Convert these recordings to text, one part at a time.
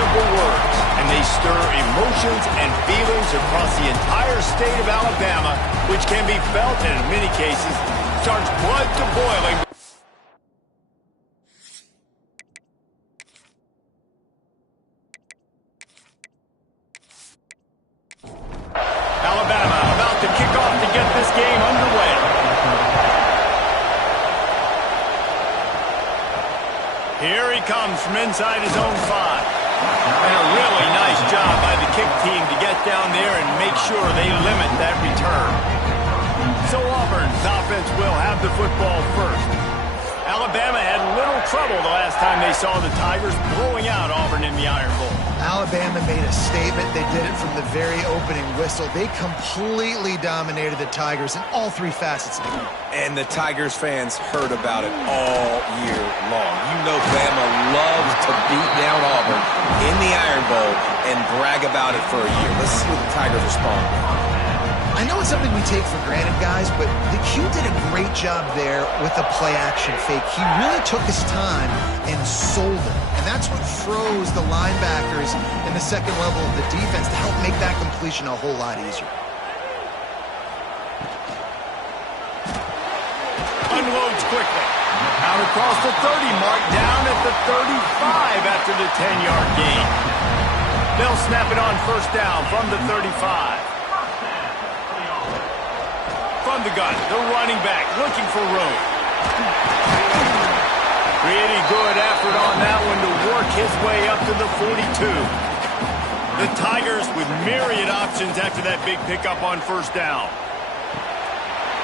simple words, and they stir emotions and feelings across the entire state of Alabama, which can be felt and in many cases starts blood to boiling. Alabama about to kick off to get this game underway. Here he comes from inside his own 5. And a really nice job by the kick team to get down there and make sure they limit that return. So Auburn's offense will have the football first. Alabama had little trouble the last time they saw the Tigers blowing out Auburn in the Iron Bowl. Alabama made a statement. They did it from the very opening whistle. They completely dominated the Tigers in all 3 facets of the game. And the Tigers fans heard about it all year long. You know Bama loves to beat down Auburn in the Iron Bowl and brag about it for a year. Let's see what the Tigers respond with. I know it's something we take for granted, guys, but the Q did a great job there with the play-action fake. He really took his time and sold it. And that's what froze the linebackers in the second level of the defense to help make that completion a whole lot easier. Unloads quickly. Out across the 30 mark, down at the 35 after the 10-yard gain. They'll snap it on first down from the 35. From the gun, the running back looking for room. Pretty good effort on that one to work his way up to the 42. The Tigers with myriad options after that big pickup on first down.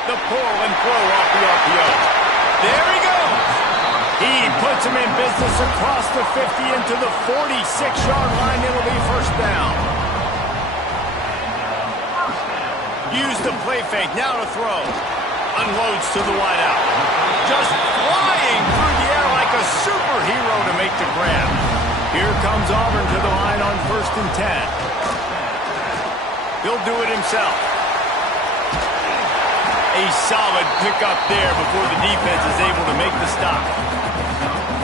The pull and throw off the RPO. There he goes. He puts him in business across the 50 into the 46-yard line. It'll be first down. Use the play fake, now to throw. Unloads to the wideout. Just flying through the air like a superhero to make the grab. Here comes Auburn to the line on 1st and 10. He'll do it himself. A solid pickup there before the defense is able to make the stop.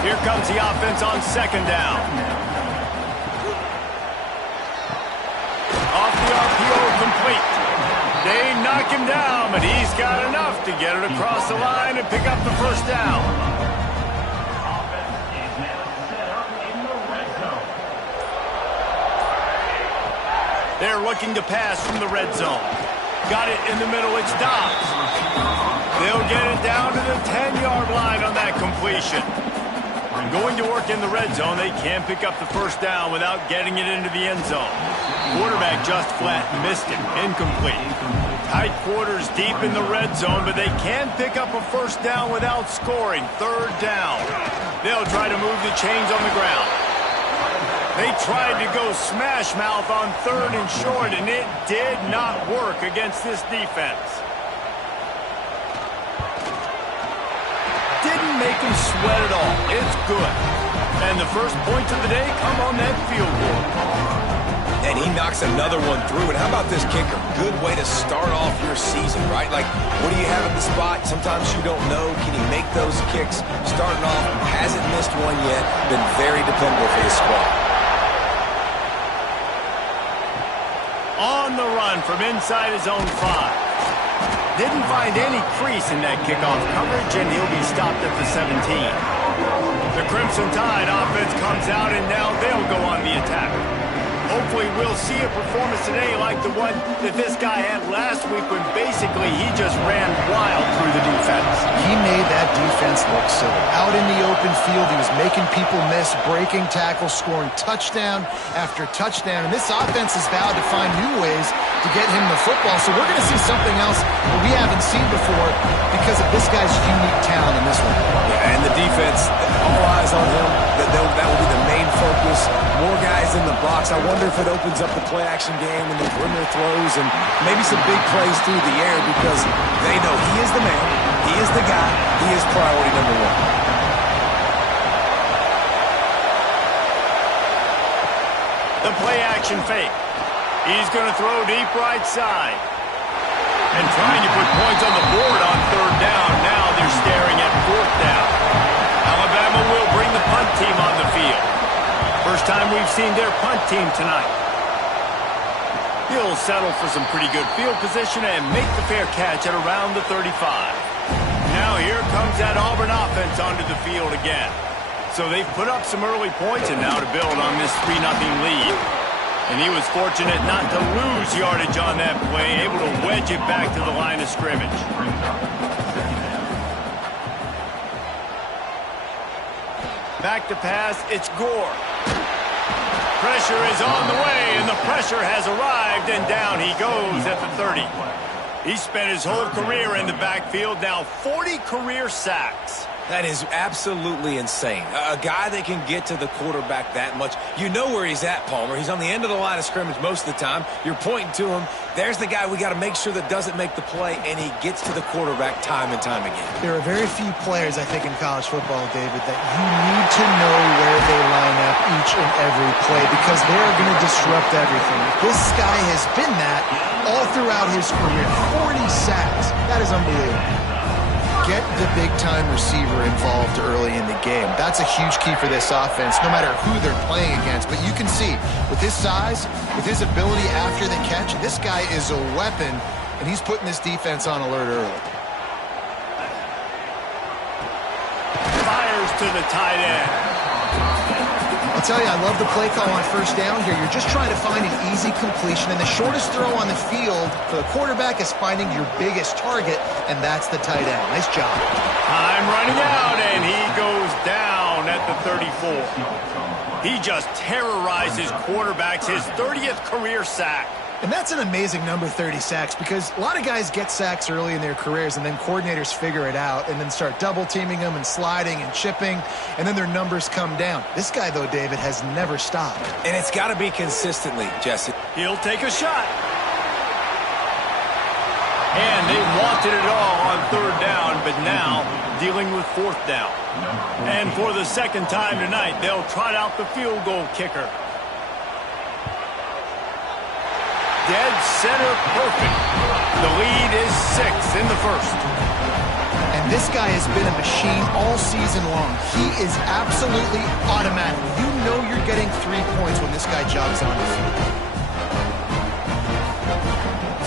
Here comes the offense on 2nd down. Off the RPO, complete. They knock him down, but he's got enough to get it across the line and pick up the first down. They're looking to pass from the red zone. Got it in the middle, it's Dobbs. They'll get it down to the 10-yard line on that completion. Going to work in the red zone, they can pick up the first down without getting it into the end zone. Quarterback just flat missed it. Incomplete. Tight quarters deep in the red zone, but they can pick up a first down without scoring. 3rd down. They'll try to move the chains on the ground. They tried to go smash mouth on 3rd and short, and it did not work against this defense. Didn't make him sweat at all. It's good. And the first points of the day come on that field goal. And he knocks another one through. And how about this kicker? Good way to start off your season, right? Like, what do you have at the spot? Sometimes you don't know. Can he make those kicks? Starting off, hasn't missed one yet. Been very dependable for this squad. On the run from inside his own 5. Didn't find any crease in that kickoff coverage, and he'll be stopped at the 17. The Crimson Tide offense comes out, and now they'll go on the attack. Hopefully we'll see a performance today like the one that this guy had last week when basically he just ran wild through the defense. He made that defense look silly. Out in the open field, he was making people miss, breaking tackles, scoring touchdown after touchdown. And this offense has vowed to find new ways to get him the football. So we're going to see something else that we haven't seen before because of this guy's unique talent in this one. Yeah, and the defense, all eyes on him. That will be the main focus. More guys in the box. I wonder if it opens up the play-action game and the perimeter throws and maybe some big plays through the air because they know he is the man, he is the guy, he is priority number 1. The play-action fake. He's going to throw deep right side. And trying to put points on the board on 3rd down. Now they're staring at 4th down. Alabama will bring the punt team on the field. First time we've seen their punt team tonight. He'll settle for some pretty good field position and make the fair catch at around the 35. Now here comes that Auburn offense onto the field again. So they've put up some early points, and now to build on this 3-0 lead. And he was fortunate not to lose yardage on that play, able to wedge it back to the line of scrimmage. Back to pass, it's Gore. Pressure is on the way, and the pressure has arrived, and down he goes at the 30. He spent his whole career in the backfield, now 40 career sacks. That is absolutely insane. A guy that can get to the quarterback that much. You know where he's at, Palmer. He's on the end of the line of scrimmage most of the time. You're pointing to him. There's the guy we got to make sure that doesn't make the play, and he gets to the quarterback time and time again. There are very few players, I think, in college football, David, that you need to know where they line up each and every play because they're going to disrupt everything. This guy has been that all throughout his career. 40 sacks. That is unbelievable. Get the big-time receiver involved early in the game. That's a huge key for this offense, no matter who they're playing against. But you can see, with his size, with his ability after the catch, this guy is a weapon, and he's putting this defense on alert early. Fires to the tight end. I'll tell you, I love the play call on first down here. You're just trying to find an easy completion, and the shortest throw on the field for the quarterback is finding your biggest target, and that's the tight end. Nice job. Time running out, and he goes down at the 34. He just terrorizes quarterbacks, his 30th career sack. And that's an amazing number, 30 sacks, because a lot of guys get sacks early in their careers, and then coordinators figure it out and then start double-teaming them and sliding and chipping, and then their numbers come down. This guy, though, David, has never stopped. And it's got to be consistently, Jesse. He'll take a shot. And they wanted it all on third down, but now dealing with fourth down. And for the second time tonight, they'll trot out the field goal kicker. Dead center perfect. The lead is 6 in the first. And this guy has been a machine all season long. He is absolutely automatic. You know you're getting 3 points when this guy jogs on the field.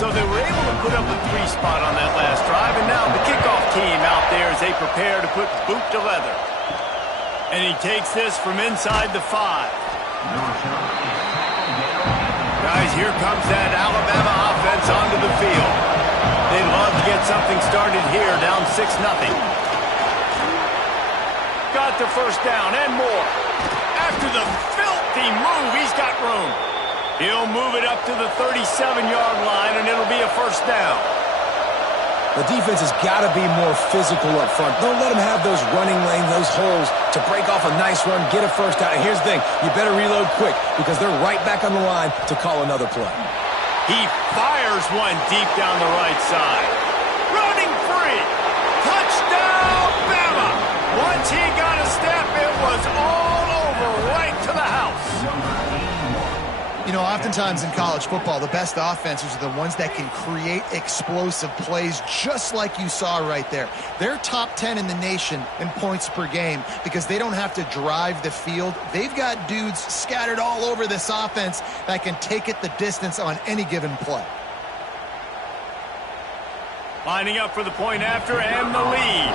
So they were able to put up a 3 spot on that last drive, and now the kickoff team out there as they prepare to put boot to leather. And he takes this from inside the 5. Guys, here comes that Alabama offense onto the field. They'd love to get something started here, down 6-0. Got the first down and more. After the filthy move, he's got room. He'll move it up to the 37-yard line, and it'll be a first down. The defense has got to be more physical up front. Don't let them have those running lanes, those holes to break off a nice run, get a first down. And here's the thing, you better reload quick because they're right back on the line to call another play. He fires one deep down the right side. Running free. Touchdown, Bama. Once he got a step, it was all over right to the house. You know, oftentimes in college football, the best offenses are the ones that can create explosive plays just like you saw right there. They're top 10 in the nation in points per game because they don't have to drive the field. They've got dudes scattered all over this offense that can take it the distance on any given play. Lining up for the point after and the lead.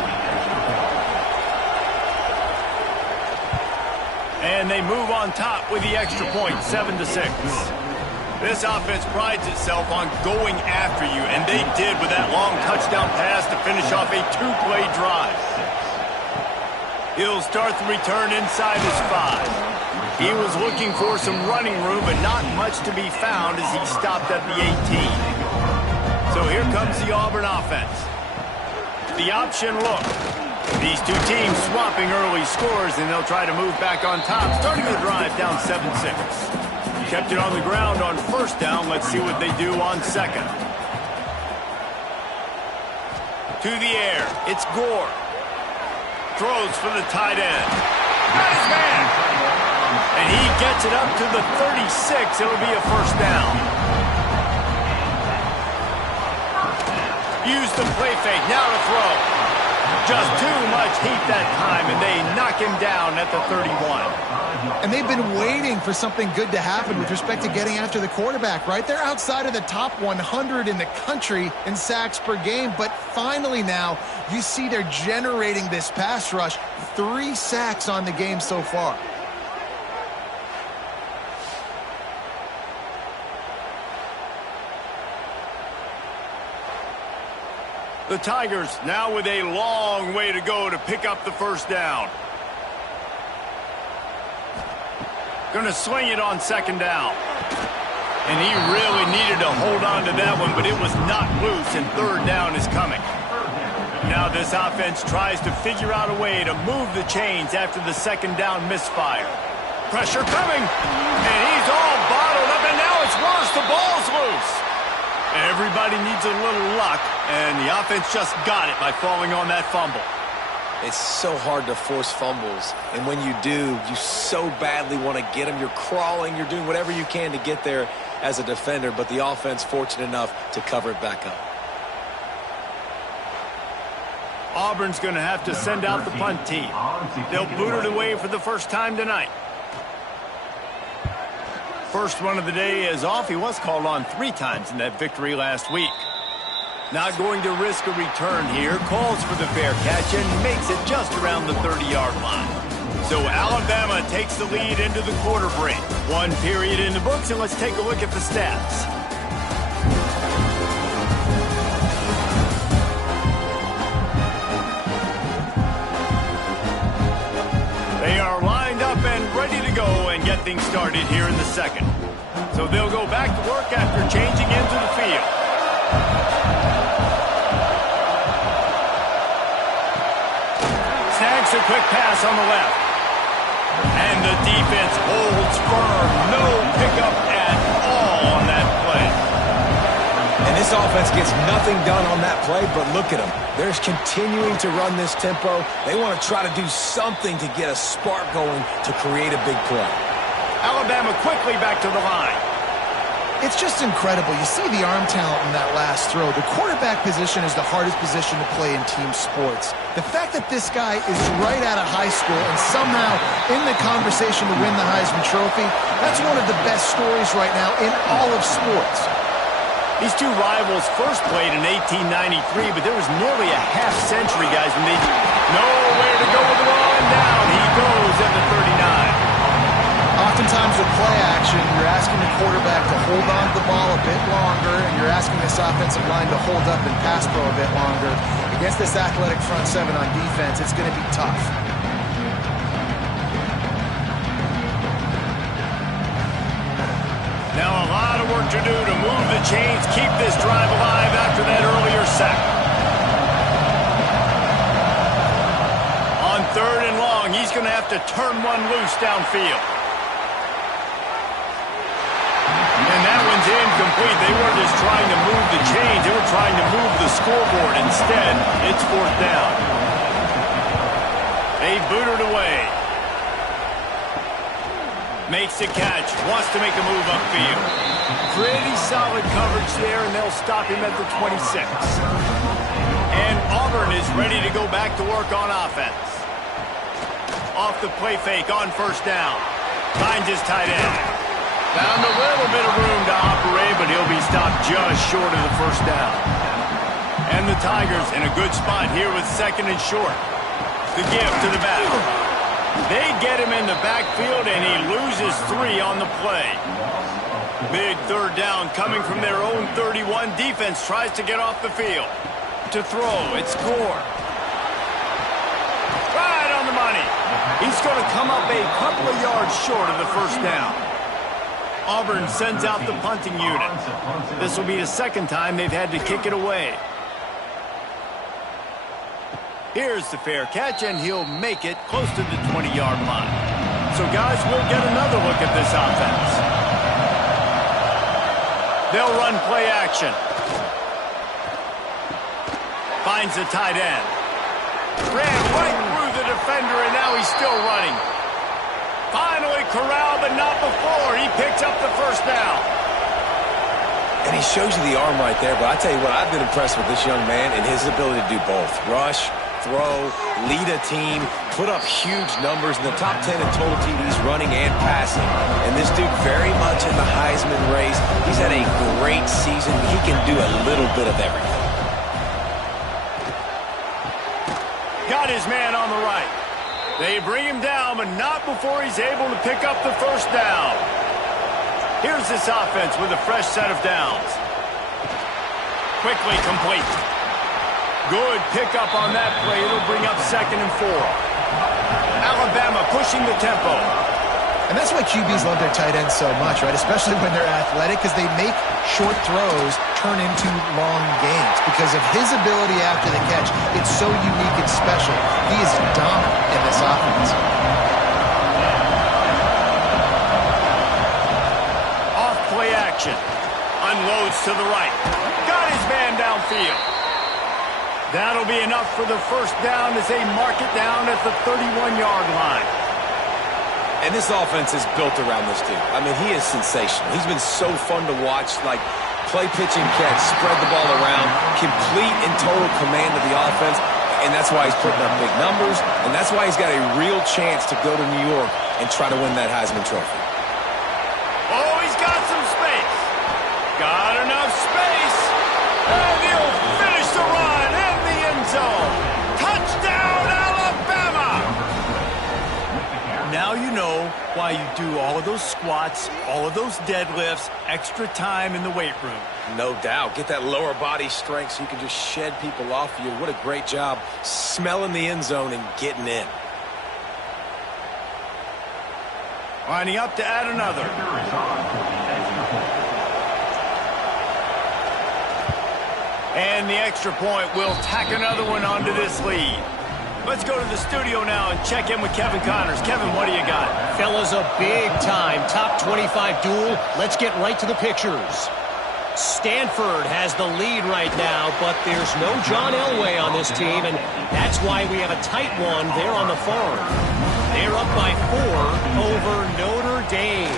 And they move on top with the extra point, 7-6. This offense prides itself on going after you, and they did with that long touchdown pass to finish off a 2-play drive. He'll start the return inside his 5. He was looking for some running room, but not much to be found as he stopped at the 18. So here comes the Auburn offense. The option look. These two teams swapping early scores, and they'll try to move back on top, starting the drive down 7-6. Kept it on the ground on first down. Let's see what they do on second. To the air. It's Gore. Throws for the tight end. Got his man. And he gets it up to the 36. It'll be a first down. Use the play fake. Now to throw. Just too much heat that time, and they knock him down at the 31. And they've been waiting for something good to happen with respect to getting after the quarterback, right? They're outside of the top 100 in the country in sacks per game, but finally now you see they're generating this pass rush. 3 sacks on the game so far. The Tigers now with a long way to go to pick up the first down. Going to swing it on second down. And he really needed to hold on to that one, but it was not loose, and third down is coming. Now this offense tries to figure out a way to move the chains after the second down misfire. Pressure coming, and he's all bottled up, and now it's worse. The ball's loose. Everybody needs a little luck, and the offense just got it by falling on that fumble. It's so hard to force fumbles, and when you do, you so badly want to get them. You're crawling, you're doing whatever you can to get there as a defender, but the offense fortunate enough to cover it back up. Auburn's going to have to send out the punt team. They'll boot it away for the first time tonight. First one of the day is off. He was called on 3 times in that victory last week. Not going to risk a return here. Calls for the fair catch and makes it just around the 30-yard line. So Alabama takes the lead into the quarter break. 1 period in the books, and let's take a look at the stats. They are lined up and ready to go and get things started here in the second. So they'll go back to work after changing into the field. Snags a quick pass on the left. And the defense holds firm. No pickup at all on that play. And this offense gets nothing done on that play, but look at them. They're continuing to run this tempo. They want to try to do something to get a spark going to create a big play. Alabama quickly back to the line. It's just incredible. You see the arm talent in that last throw. The quarterback position is the hardest position to play in team sports. The fact that this guy is right out of high school and somehow in the conversation to win the Heisman Trophy, that's one of the best stories right now in all of sports. These two rivals first played in 1893, but there was nearly a half-century, guys, when they nowhere to go with the ball, and down he goes at the 39. Oftentimes with play action, you're asking the quarterback to hold on to the ball a bit longer, and you're asking this offensive line to hold up and pass pro a bit longer. Against this athletic front seven on defense, it's going to be tough. Now a lot of work to do to move the chains, keep this drive alive after that earlier sack. On 3rd and long, he's going to have to turn one loose downfield. And that one's incomplete. They weren't just trying to move the chains, they were trying to move the scoreboard. Instead, it's 4th down. They boot it away. Makes the catch, wants to make a move upfield. Pretty solid coverage there, and they'll stop him at the 26. And Auburn is ready to go back to work on offense. Off the play fake on 1st down. Finds his tight end. Found a little bit of room to operate, but he'll be stopped just short of the 1st down. And the Tigers in a good spot here with 2nd and short. The give to the back. They get him in the backfield, and he loses 3 on the play. Big 3rd down coming from their own 31. Defense tries to get off the field. To throw, it's Gore. Right on the money. He's going to come up a couple of yards short of the 1st down. Auburn sends out the punting unit. This will be the 2nd time they've had to kick it away. Here's the fair catch, and he'll make it close to the 20-yard line. So, guys, we'll get another look at this offense. They'll run play action. Finds the tight end. Ran right through the defender, and now he's still running. Finally corralled, but not before. He picks up the 1st down. And he shows you the arm right there, but I tell you what, I've been impressed with this young man and his ability to do both. Rush, throw, lead a team, put up huge numbers in the top 10 in total TDs running and passing. And this dude very much in the Heisman race. He's had a great season. He can do a little bit of everything. Got his man on the right. They bring him down, but not before he's able to pick up the first down. Here's this offense with a fresh set of downs. Quickly complete. Good pickup on that play. It'll bring up 2nd and 4. Alabama pushing the tempo. And that's why QBs love their tight ends so much, right? Especially when they're athletic, because they make short throws turn into long gains. Because of his ability after the catch, it's so unique and special. He is dominant in this offense. Off play action. Unloads to the right. Got his man downfield. That'll be enough for the first down as they mark it down at the 31-yard line. And this offense is built around this dude. I mean, he is sensational. He's been so fun to watch, like play, pitch, and catch, spread the ball around, complete and total command of the offense, and that's why he's putting up big numbers, and that's why he's got a real chance to go to New York and try to win that Heisman Trophy. Oh, he's got some space. Got enough space. And he'll finish the run in the end zone. Touchdown, Alabama! Now you know why you do all of those squats, all of those deadlifts, extra time in the weight room. No doubt. Get that lower body strength so you can just shed people off you. What a great job smelling the end zone and getting in. Lining up to add another. And the extra point will tack another one onto this lead. Let's go to the studio now and check in with Kevin Connors. Kevin, what do you got? Fellas, a big-time top 25 duel. Let's get right to the pictures. Stanford has the lead right now, but there's no John Elway on this team, and that's why we have a tight one there on the farm. They're up by 4 over Notre Dame.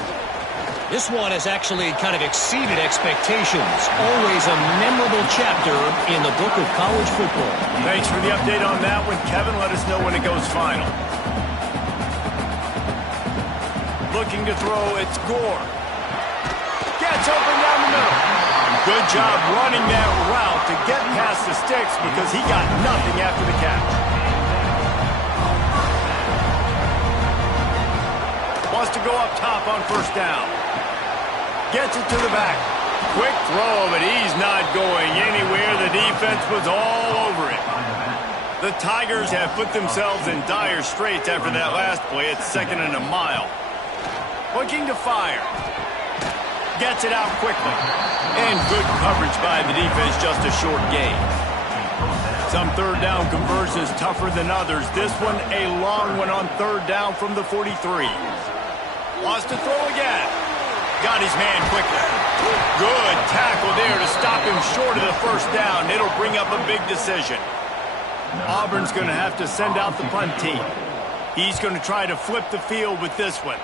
This one has actually kind of exceeded expectations. Always a memorable chapter in the book of college football. Thanks for the update on that one, Kevin. Let us know when it goes final. Looking to throw, it's Gore. Gets open down the middle. Good job running that route to get past the sticks because he got nothing after the catch. Wants to go up top on first down. Gets it to the back. Quick throw, but he's not going anywhere. The defense was all over it. The Tigers have put themselves in dire straits after that last play. It's 2nd and a mile. Looking to fire. Gets it out quickly. And good coverage by the defense, just a short gain. Some third down conversions tougher than others. This one a long one on third down from the 43. Wants to throw again. Got his man quickly. Good tackle there to stop him short of the first down. It'll bring up a big decision. Auburn's going to have to send out the punt team. He's going to try to flip the field with this one.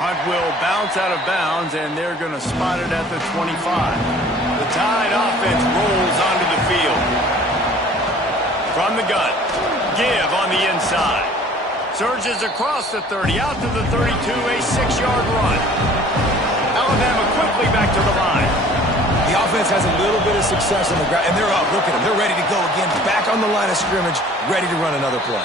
Hunt will bounce out of bounds, and they're going to spot it at the 25. The Tide offense rolls onto the field. From the gun. Give on the inside. Surges across the 30, out to the 32, a 6-yard run. Alabama quickly back to the line. The offense has a little bit of success on the ground, and they're up. Look at them. They're ready to go again. Back on the line of scrimmage, ready to run another play.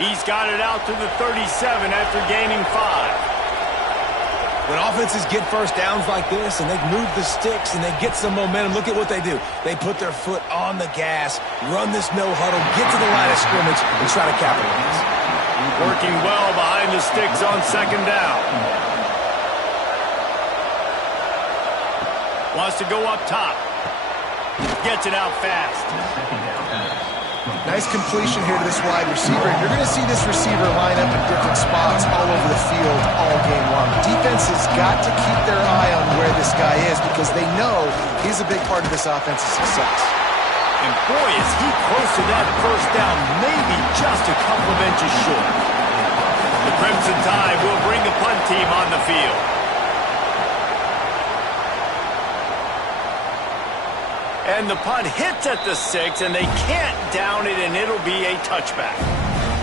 He's got it out to the 37 after gaining 5. When offenses get first downs like this and they move the sticks and they get some momentum, look at what they do. They put their foot on the gas, run this no huddle, get to the line of scrimmage, and try to capitalize. Working well behind the sticks on 2nd down. Wants to go up top. Gets it out fast. Nice completion here to this wide receiver. You're going to see this receiver line up in different spots all over the field all game long. Defense has got to keep their eye on where this guy is because they know he's a big part of this offense's success. And boy, is he close to that first down, maybe just a couple of inches short. The Crimson Tide will bring the punt team on the field. And the punt hits at the 6, and they can't down it, and it'll be a touchback.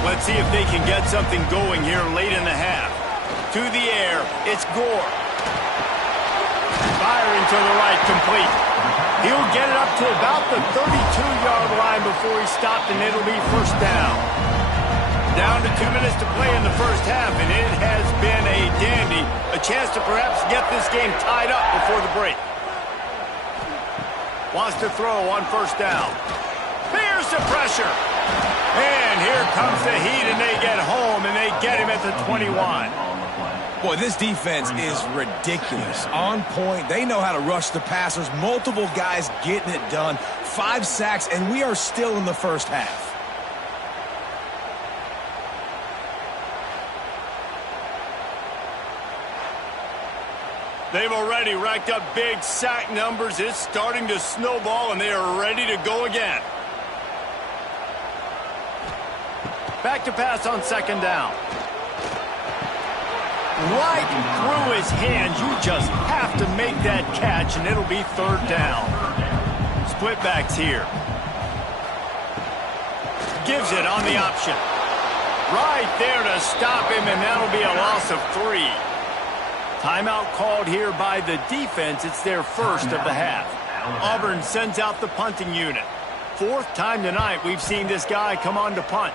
Let's see if they can get something going here late in the half. To the air, it's Gore. Firing to the right, complete. He'll get it up to about the 32-yard line before he's stopped, and it'll be first down. Down to 2 minutes to play in the first half, and it has been a dandy. A chance to perhaps get this game tied up before the break. Wants to throw on first down. Fears the pressure. And here comes the heat, and they get home, and they get him at the 21. Boy, this defense is ridiculous. On point. They know how to rush the passers. Multiple guys getting it done. 5 sacks, and we are still in the first half. They've already racked up big sack numbers. It's starting to snowball, and they are ready to go again. Back to pass on second down. Right through his hands. You just have to make that catch, and it'll be third down. Split backs here. Gives it on the option. Right there to stop him, and that'll be a loss of 3. Timeout called here by the defense. It's their first of the half. Auburn sends out the punting unit. 4th time tonight we've seen this guy come on to punt.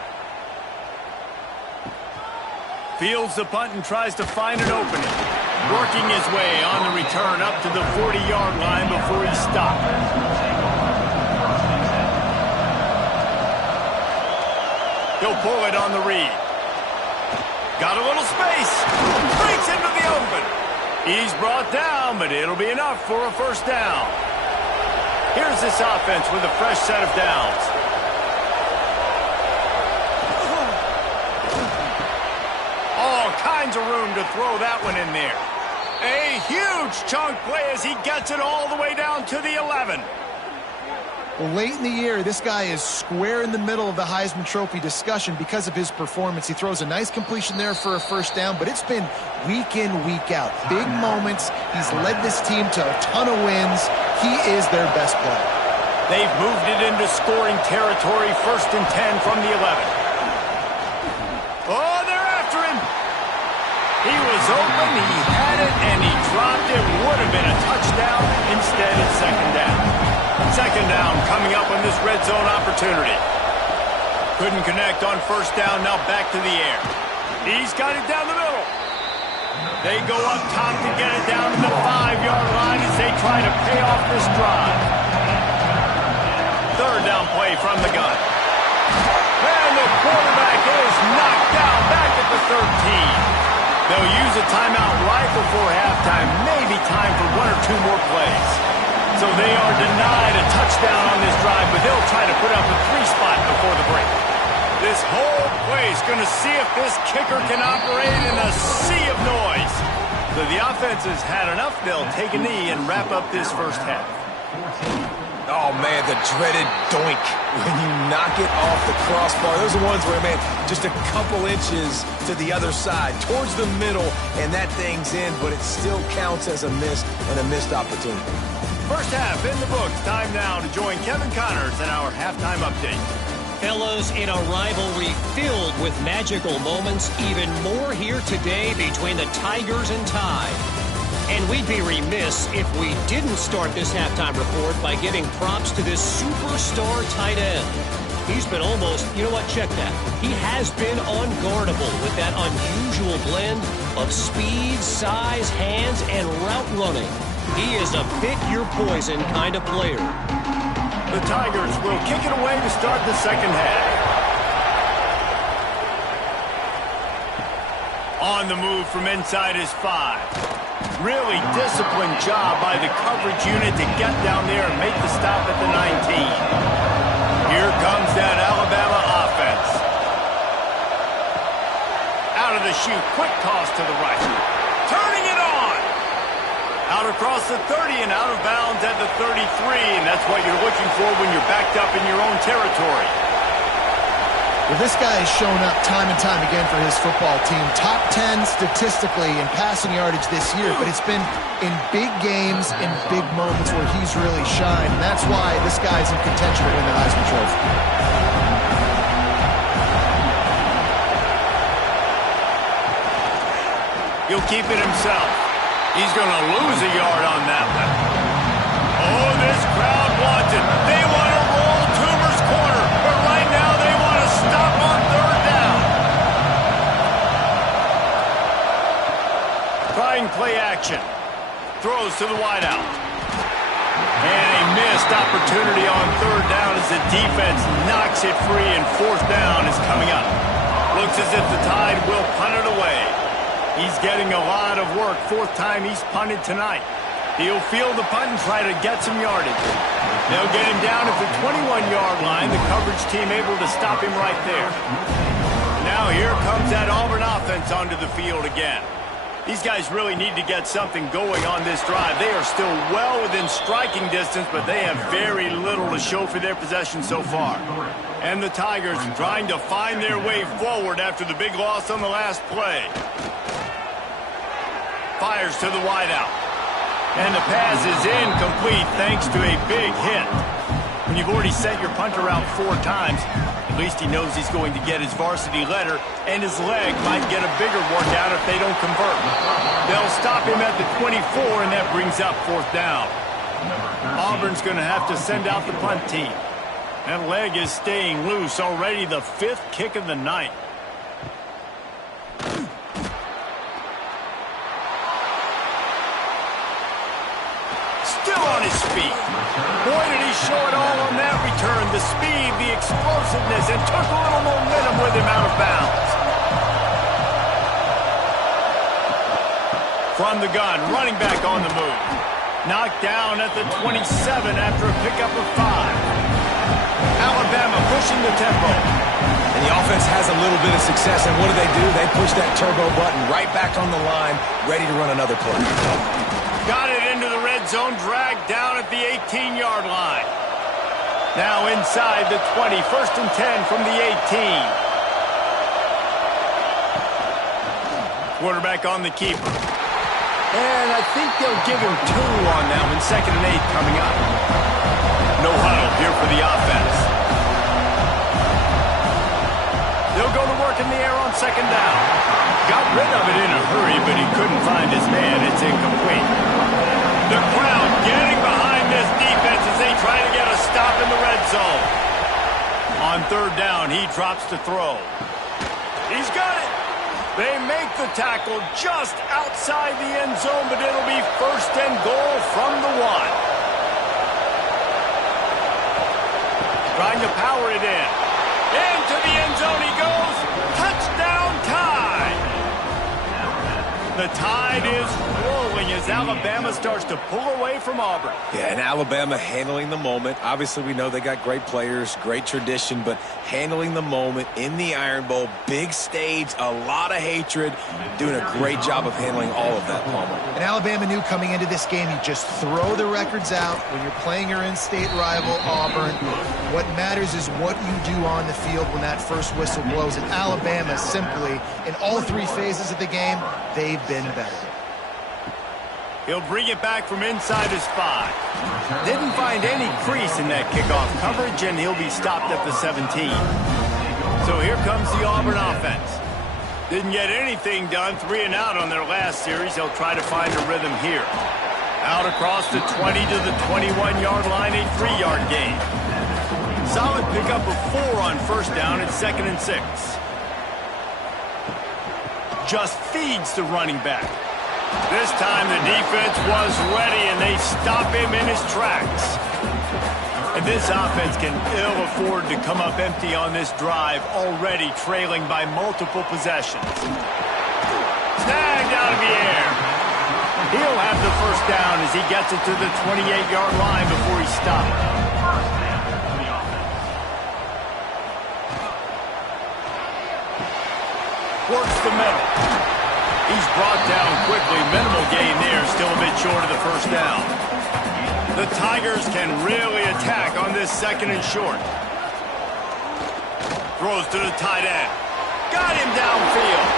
Fields the punt and tries to find an opening. Working his way on the return up to the 40-yard line before he's stopped. He'll pull it on the read. Got a little space. Breaks into the open. He's brought down, but it'll be enough for a first down. Here's this offense with a fresh set of downs. All kinds of room to throw that one in there. A huge chunk play as he gets it all the way down to the 11. Well, late in the year, this guy is square in the middle of the Heisman Trophy discussion because of his performance. He throws a nice completion there for a first down, but it's been week in, week out. Big moments. He's led this team to a ton of wins. He is their best player. They've moved it into scoring territory, 1st and 10 from the 11. Oh, they're after him. He was open, he had it, and he dropped it. Would have been a touchdown. Instead, it's second down. Second down coming up on this red zone opportunity. Couldn't connect on first down, now back to the air. He's got it down the middle. They go up top to get it down to the 5-yard line as they try to pay off this drive. Third down play from the gun. And the quarterback is knocked down back at the 13. They'll use a timeout right before halftime. Maybe time for 1 or 2 more plays. So they are denied a touchdown on this drive, but they'll try to put up a 3 spot before the break. This whole place going to see if this kicker can operate in a sea of noise. So the offense has had enough. They'll take a knee and wrap up this first half. Oh, man, the dreaded doink when you knock it off the crossbar. Those are ones where, man, just a couple inches to the other side, towards the middle, and that thing's in, but it still counts as a miss and a missed opportunity. First half in the books. Time now to join Kevin Connors in our halftime update. Fellas, in a rivalry filled with magical moments, even more here today between the Tigers and Tide. And we'd be remiss if we didn't start this halftime report by giving props to this superstar tight end. He's been almost, you know what, check that. He has been unguardable with that unusual blend of speed, size, hands, and route running. He is a pick-your-poison kind of player. The Tigers will kick it away to start the second half. On the move from inside his 5. Really disciplined job by the coverage unit to get down there and make the stop at the 19. Here comes that Alabama offense. Out of the chute, quick toss to the right. Turning it on. Out across the 30 and out of bounds at the 33, and that's what you're looking for when you're backed up in your own territory. Well, this guy has shown up time and time again for his football team. Top 10 statistically in passing yardage this year, but it's been in big games, in big moments where he's really shined. And that's why this guy's in contention to win the Heisman Trophy. He'll keep it himself. He's going to lose a yard on that one. Oh, this crowd wants it. They want to roll Toomer's corner, but right now they want to stop on third down. Trying play action. Throws to the wideout. And a missed opportunity on third down as the defense knocks it free and fourth down is coming up. Looks as if the Tide will punt it away. He's getting a lot of work. Fourth time he's punted tonight. He'll field the punt and try to get some yardage. They'll get him down at the 21-yard line. The coverage team able to stop him right there. Now here comes that Auburn offense onto the field again. These guys really need to get something going on this drive. They are still well within striking distance, but they have very little to show for their possession so far. And the Tigers trying to find their way forward after the big loss on the last play. Fires to the wideout. And the pass is incomplete thanks to a big hit. When you've already sent your punter out 4 times, at least he knows he's going to get his varsity letter, and his leg might get a bigger workout if they don't convert. They'll stop him at the 24, and that brings up fourth down. Auburn's going to have to send out the punt team. That leg is staying loose, already the 5th kick of the night. Still on his feet. Boy, did he show it all on that return. The speed, the explosiveness, and took a little momentum with him out of bounds. From the gun, running back on the move. Knocked down at the 27 after a pickup of 5. Alabama pushing the tempo. And the offense has a little bit of success, and what do? They push that turbo button right back on the line, ready to run another play. Got it into the red zone, dragged down at the 18-yard line. Now inside the 20, 1st and 10 from the 18. Quarterback on the keeper. And I think they'll give him 2 on that one, 2nd and 8 coming up. No huddle here for the offense. They'll go to work in the air on 2nd down. Got rid of it in a hurry, but he couldn't find his man. It's incomplete. The crowd getting behind this defense as they try to get a stop in the red zone. On 3rd down, he drops to throw. He's got it. They make the tackle just outside the end zone, but it'll be 1st and goal from the 1. Trying to power it in. Into the end zone he goes. Touchdown Tide. The Tide is rolling as Alabama starts to pull away from Auburn. Yeah, and Alabama handling the moment. Obviously, we know they got great players, great tradition, but handling the moment in the Iron Bowl, big stage, a lot of hatred, doing a great job of handling all of that, Palmer. And Alabama knew coming into this game, you just throw the records out when you're playing your in-state rival, Auburn. What matters is what you do on the field when that first whistle blows. And Alabama simply, in all 3 phases of the game, they've been better. He'll bring it back from inside his 5. Didn't find any crease in that kickoff coverage, and he'll be stopped at the 17. So here comes the Auburn offense. Didn't get anything done, 3 and out on their last series. They'll try to find a rhythm here. Out across the 20 to the 21-yard line, a 3-yard gain. Solid pickup of 4 on 1st down at 2nd and 6. Just feeds the running back. This time the defense was ready, and they stop him in his tracks. And this offense can ill afford to come up empty on this drive, already trailing by multiple possessions. Snagged out of the air. He'll have the 1st down as he gets it to the 28-yard line before he's stopped. Works the middle. He's brought down quickly. Minimal gain there. Still a bit short of the 1st down. The Tigers can really attack on this 2nd and short. Throws to the tight end. Got him downfield.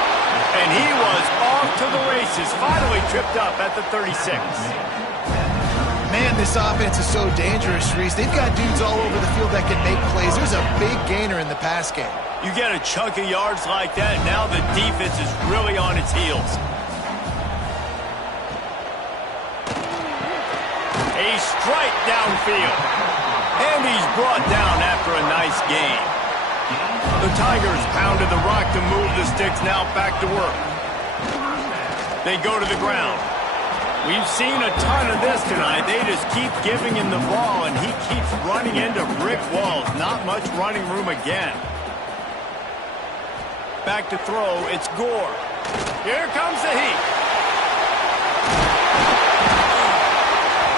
And he was off to the races. Finally tripped up at the 36. Man, this offense is so dangerous, Reese. They've got dudes all over the field that can make plays. There's a big gainer in the pass game. You get a chunk of yards like that, now the defense is really on its heels. A strike downfield. And he's brought down after a nice gain. The Tigers pounded the rock to move the sticks, now back to work. They go to the ground. We've seen a ton of this tonight. They just keep giving him the ball, and he keeps running into brick walls. Not much running room again. Back to throw, it's Gore. Here comes the heat.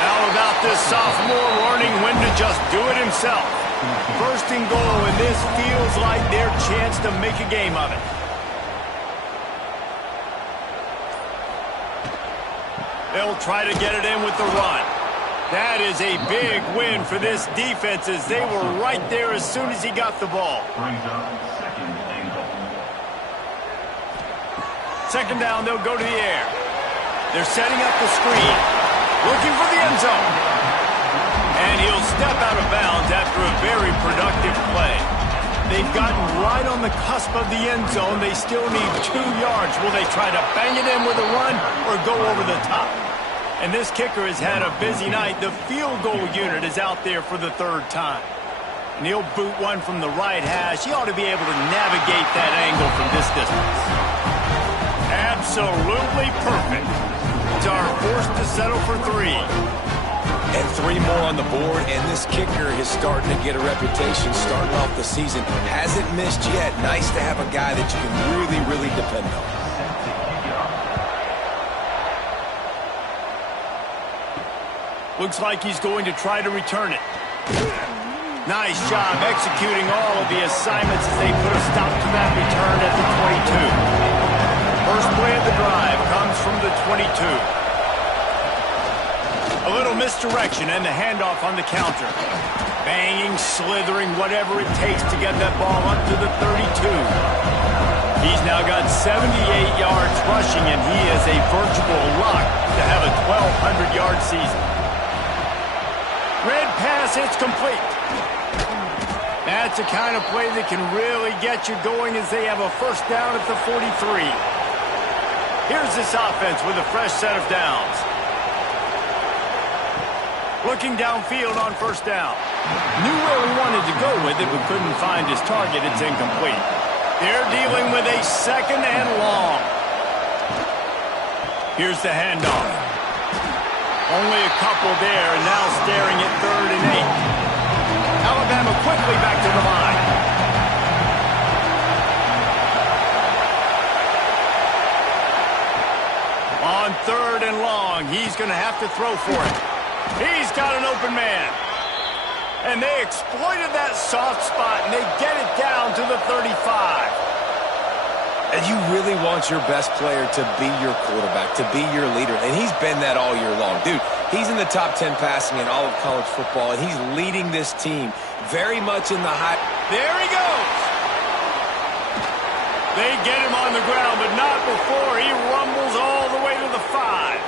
How about this sophomore learning when to just do it himself? First and goal, and this feels like their chance to make a game of it. They'll try to get it in with the run. That is a big win for this defense as they were right there as soon as he got the ball. Second down, they'll go to the air. They're setting up the screen. Looking for the end zone. And he'll step out of bounds after a very productive play. They've gotten right on the cusp of the end zone. They still need 2 yards. Will they try to bang it in with a run or go over the top? And this kicker has had a busy night. The field goal unit is out there for the 3rd time. And he'll boot one from the right hash. He ought to be able to navigate that angle from this distance. Absolutely perfect. Are forced to settle for 3. And 3 more on the board, and this kicker is starting to get a reputation starting off the season. Hasn't missed yet. Nice to have a guy that you can really, really depend on. Looks like he's going to try to return it. Nice job executing all of the assignments as they put a stop to that return at the 22. First play of the drive comes from the 22. A little misdirection and the handoff on the counter. Banging, slithering, whatever it takes to get that ball up to the 32. He's now got 78 yards rushing, and he is a virtual lock to have a 1,200-yard season. Red pass, it's complete. That's the kind of play that can really get you going as they have a first down at the 43. Here's this offense with a fresh set of downs. Looking downfield on first down. Knew where he wanted to go with it, but couldn't find his target. It's incomplete. They're dealing with a 2nd and long. Here's the handoff. Only a couple there, and now staring at 3rd and 8. Alabama quickly back to the line. On 3rd and long, he's going to have to throw for it. He's got an open man. And they exploited that soft spot, and they get it down to the 35. And you really want your best player to be your quarterback, to be your leader. And he's been that all year long. Dude, he's in the top 10 passing in all of college football, and he's leading this team very much in the high. There he goes. They get him on the ground, but not before he rumbles all the way to the 5.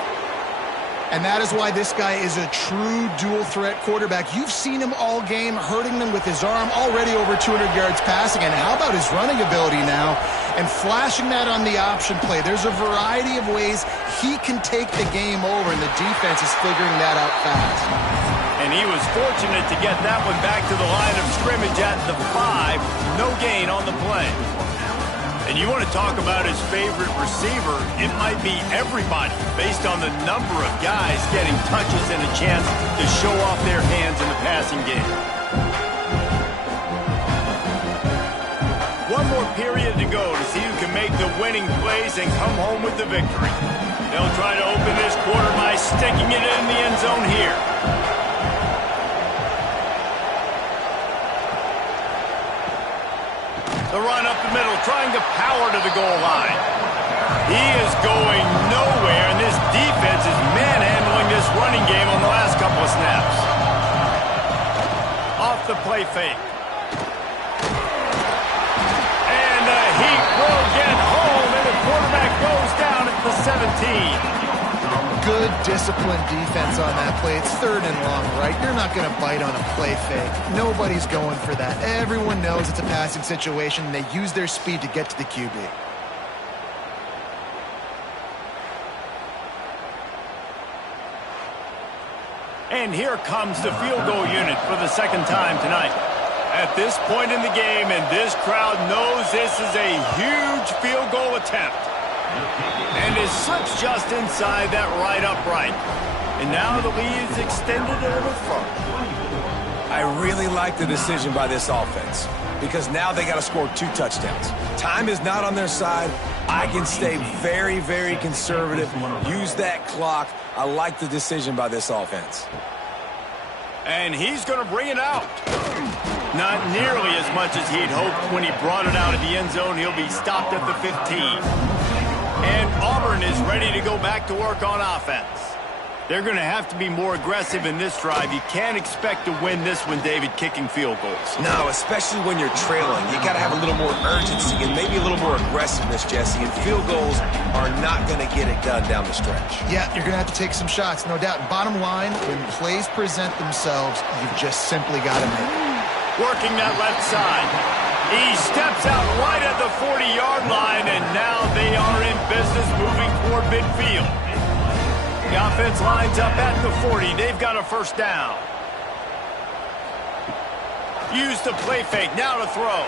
And that is why this guy is a true dual-threat quarterback. You've seen him all game, hurting them with his arm, already over 200 yards passing. And how about his running ability now? And flashing that on the option play. There's a variety of ways he can take the game over, and the defense is figuring that out fast. And he was fortunate to get that one back to the line of scrimmage at the 5. No gain on the play. And you want to talk about his favorite receiver, it might be everybody based on the number of guys getting touches and a chance to show off their hands in the passing game. One more period to go to see who can make the winning plays and come home with the victory. They'll try to open this quarter by sticking it in the end zone here. The run up the middle, trying to power to the goal line. He is going nowhere, and this defense is manhandling this running game on the last couple of snaps. Off the play fake. Good, disciplined defense on that play. It's 3rd and long, right? You're not going to bite on a play fake. Nobody's going for that. Everyone knows it's a passing situation, and they use their speed to get to the QB. And here comes the field goal unit for the 2nd time tonight. At this point in the game, and this crowd knows this is a huge field goal attempt. And is slips just inside that right upright. And now the lead is extended a little further. I really like the decision by this offense because now they got to score 2 touchdowns. Time is not on their side. I can stay very, very conservative, use that clock. I like the decision by this offense. And he's going to bring it out. Not nearly as much as he'd hoped when he brought it out of the end zone. He'll be stopped at the 15. And Auburn is ready to go back to work on offense. They're going to have to be more aggressive in this drive. You can't expect to win this one, David, kicking field goals. No, especially when you're trailing. You got to have a little more urgency and maybe a little more aggressiveness, Jesse. And field goals are not going to get it done down the stretch. Yeah, you're going to have to take some shots, no doubt. Bottom line, when plays present themselves, you've just simply got to make it. Working that left side. He steps out right at the 40-yard line, and now they are in business moving toward midfield. The offense lines up at the 40. They've got a 1st down. Use the play fake. Now to throw.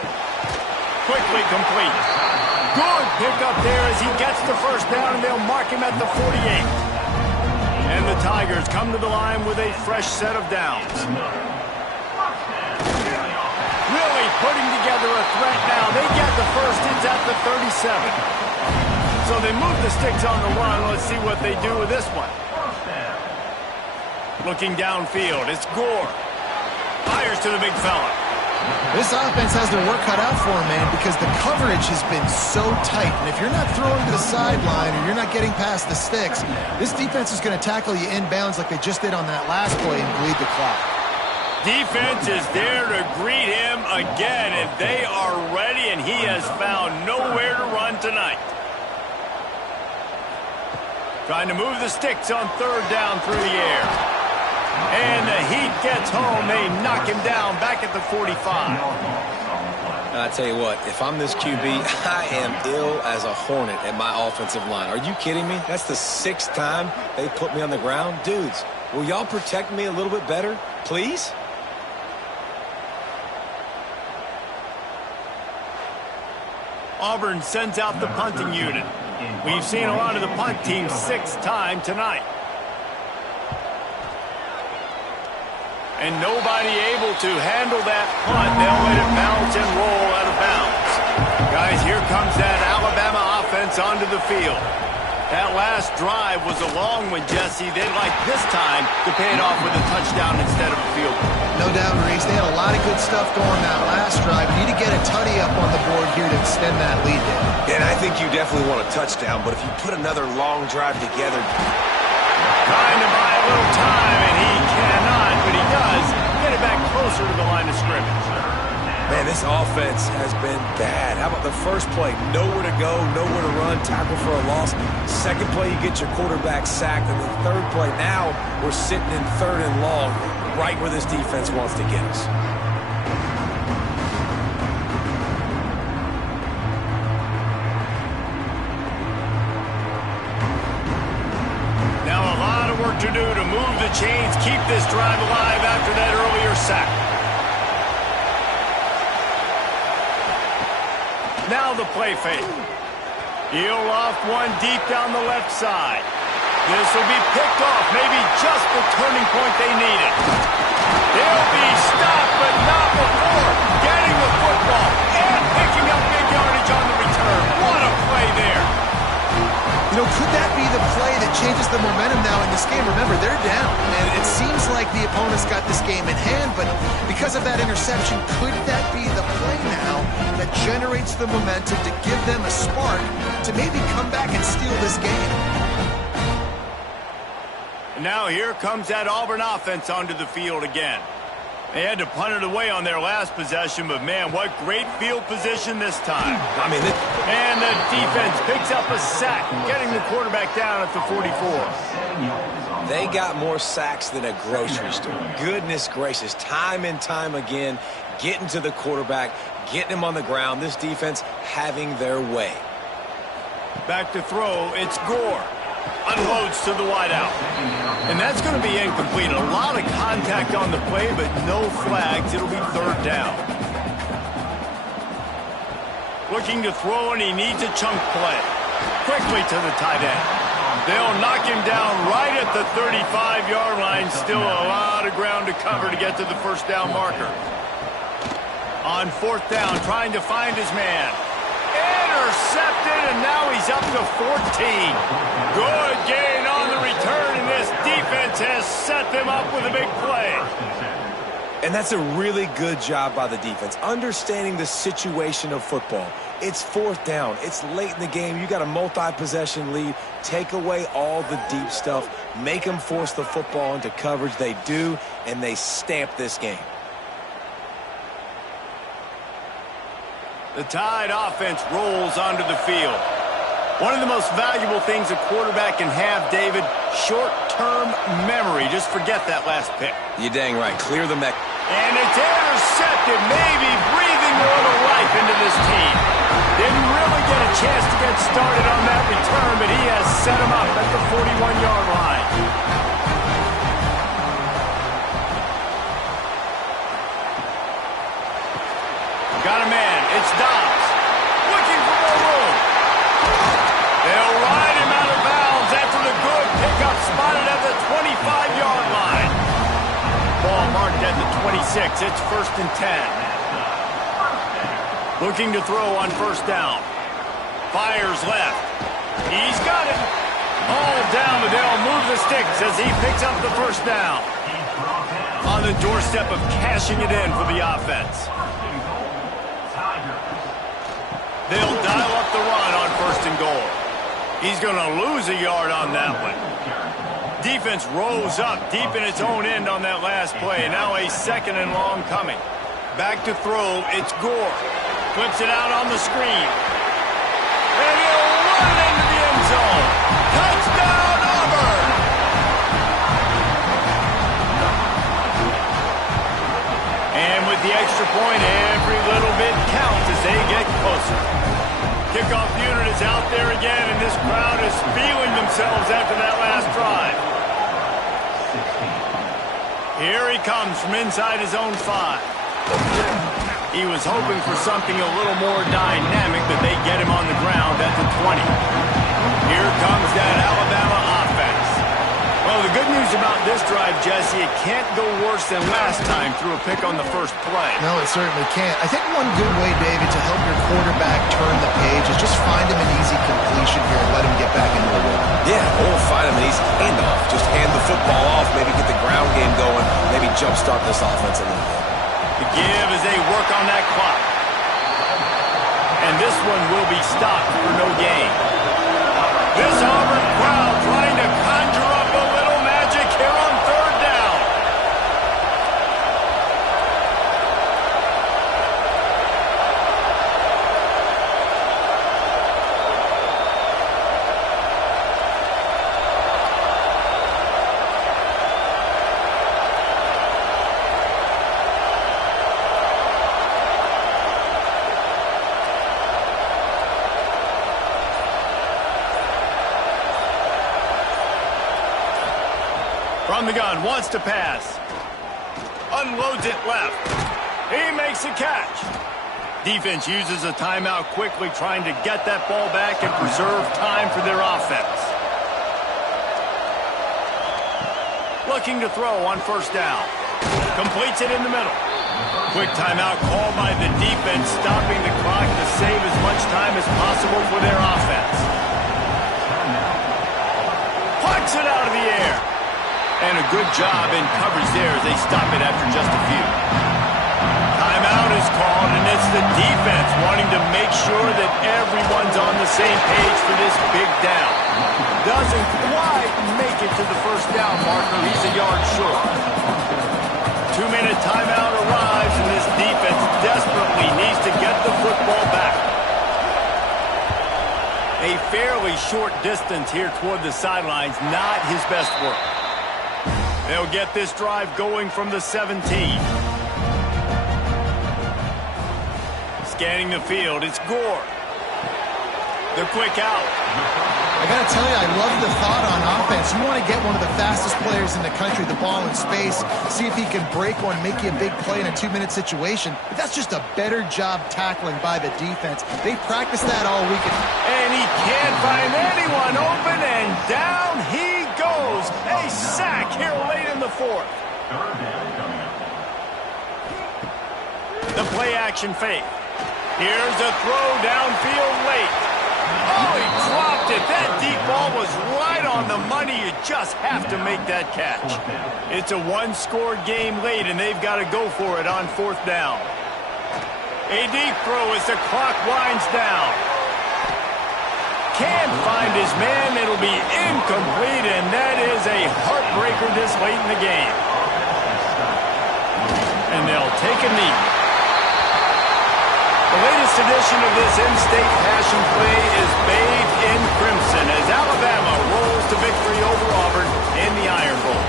Quickly complete. Good pickup there as he gets the 1st down, and they'll mark him at the 48. And the Tigers come to the line with a fresh set of downs. Really putting together a threat now. They get the 1st. It's at the 37. So they move the sticks on the run. Let's see what they do with this one. Looking downfield, it's Gore. Fires to the big fella. This offense has their work cut out for them, man, because the coverage has been so tight. And if you're not throwing to the sideline or you're not getting past the sticks, this defense is going to tackle you inbounds like they just did on that last play and bleed the clock. Defense is there to greet him again, and they are ready, and he has found nowhere to run tonight. Trying to move the sticks on 3rd down through the air. And the heat gets home. They knock him down back at the 45. I tell you what, if I'm this QB, I am ill as a hornet at my offensive line. Are you kidding me? That's the 6th time they put me on the ground. Dudes, will y'all protect me a little bit better, please? Auburn sends out the punting unit. We've seen a lot of the punt team 6th time tonight. And nobody able to handle that punt. They'll let it bounce and roll out of bounds. Guys, here comes that Alabama offense onto the field. That last drive was a long one, Jesse. They'd like this time to pay it off with a touchdown instead of a field goal. No doubt, Reese. They had a lot of good stuff going that last drive. You need to get a tutty up on the board here to extend that lead there. And I think you definitely want a touchdown, but if you put another long drive together... Trying to buy a little time, and he cannot, but he does get it back closer to the line of scrimmage. Man, this offense has been bad. How about the first play? Nowhere to go, nowhere to run, tackle for a loss. Second play, you get your quarterback sacked. And the 3rd play, now we're sitting in 3rd and long, right where this defense wants to get us. Now a lot of work to do to move the chains, keep this drive alive after that earlier sack. Now the play fake. He'll loft one deep down the left side. This will be picked off, maybe just the turning point they needed. They'll be stopped, but not before getting the football and picking up big yardage on the return. What a play there. You know, could that be the play that changes the momentum now in this game? Remember, they're down, and it seems like the opponent's got this game in hand, but because of that interception, could that be the play now that generates the momentum to give them a spark to maybe come back and steal this game? And now here comes that Auburn offense onto the field again. They had to punt it away on their last possession, but man, what great field position this time. I mean, and the defense picks up a sack, getting the quarterback down at the 44. They got more sacks than a grocery store. Goodness gracious, time and time again, getting to the quarterback, getting him on the ground. This defense having their way. Back to throw, it's Gore. Unloads to the wideout. And that's going to be incomplete. A lot of contact on the play, but no flags. It'll be third down. Looking to throw, and he needs a chunk play. Quickly to the tight end. They'll knock him down right at the 35-yard line. Still a lot of ground to cover to get to the first down marker. On fourth down, trying to find his man. Intercepted, and now he's up to 14. Good gain on the return, and this defense has set them up with a big play. And that's a really good job by the defense, understanding the situation of football. It's fourth down. It's late in the game. You got a multi-possession lead. Take away all the deep stuff. Make them force the football into coverage. They do, and they stamp this game. The Tide offense rolls onto the field. One of the most valuable things a quarterback can have, David, short-term memory. Just forget that last pick. You're dang right. Clear the neck. And it's intercepted, maybe breathing a little life into this team. Didn't really get a chance to get started on that return, but he has set him up at the 41-yard line. Got a man. It's Dobbs. Looking for more room. They'll ride him out of bounds after the good pickup spotted at the 25-yard line. Ball marked at the 26. It's first and 10. Looking to throw on first down. Fires left. He's got it. All down, but they'll move the sticks as he picks up the first down. On the doorstep of cashing it in for the offense. They'll dial up the run on first and goal. He's going to lose a yard on that one. Defense rose up deep in its own end on that last play. Now a second and long coming. Back to throw, it's Gore. Flips it out on the screen. And he'll run it into the end zone. Touchdown, Auburn! And with the extra point, every little bit counts as they get closer. Kickoff unit is out there again, and this crowd is feeling themselves after that last drive. Here he comes from inside his own 5. He was hoping for something a little more dynamic, but they get him on the ground at the 20. Here comes that Alabama offense. Well, the good news about this drive, Jesse, it can't go worse than last time through a pick on the first play. No, it certainly can't. I think one good way, David, to help your quarterback turn the page is just find him an easy completion here and let him get back into the rhythm. Yeah, or find him an easy handoff. Just hand the football off, maybe get the ground game going, maybe jumpstart this offense a little bit. The give as they work on that clock. And this one will be stopped for no gain. This Auburn crowd trying to conjure up a little magic here on third down. From the gun, wants to pass. Unloads it left. He makes a catch. Defense uses a timeout quickly, trying to get that ball back and preserve time for their offense. Looking to throw on first down. Completes it in the middle. Quick timeout called by the defense, stopping the clock to save as much time as possible for their offense. Plucks it out of the air. And a good job in coverage there as they stop it after just a few. Timeout is called, and it's the defense wanting to make sure that everyone's on the same page for this big down. Doesn't quite make it to the first down marker. He's a yard short. 2-minute timeout fairly short distance here toward the sidelines. Not his best work. They'll get this drive going from the 17. Scanning the field, it's Gore. The quick out. I got to tell you, I love the thought on offense. You want to get one of the fastest players in the country the ball in space, see if he can break one, make you a big play in a 2-minute situation. But that's just a better job tackling by the defense. They practiced that all weekend. And he can't find anyone open, and down he goes. A sack here late in the fourth. The play action fake. Here's a throw downfield late. Oh, he dropped it. That deep ball was right on the money. You just have to make that catch. It's a one-score game late, and they've got to go for it on fourth down. A deep throw as the clock winds down. Can't find his man. It'll be incomplete, and that is a heartbreaker this late in the game. And they'll take a knee. The latest edition of this in-state passion play is bathed in crimson as Alabama rolls to victory over Auburn in the Iron Bowl.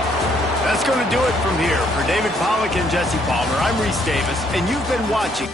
That's going to do it from here. For David Pollack and Jesse Palmer, I'm Reese Davis, and you've been watching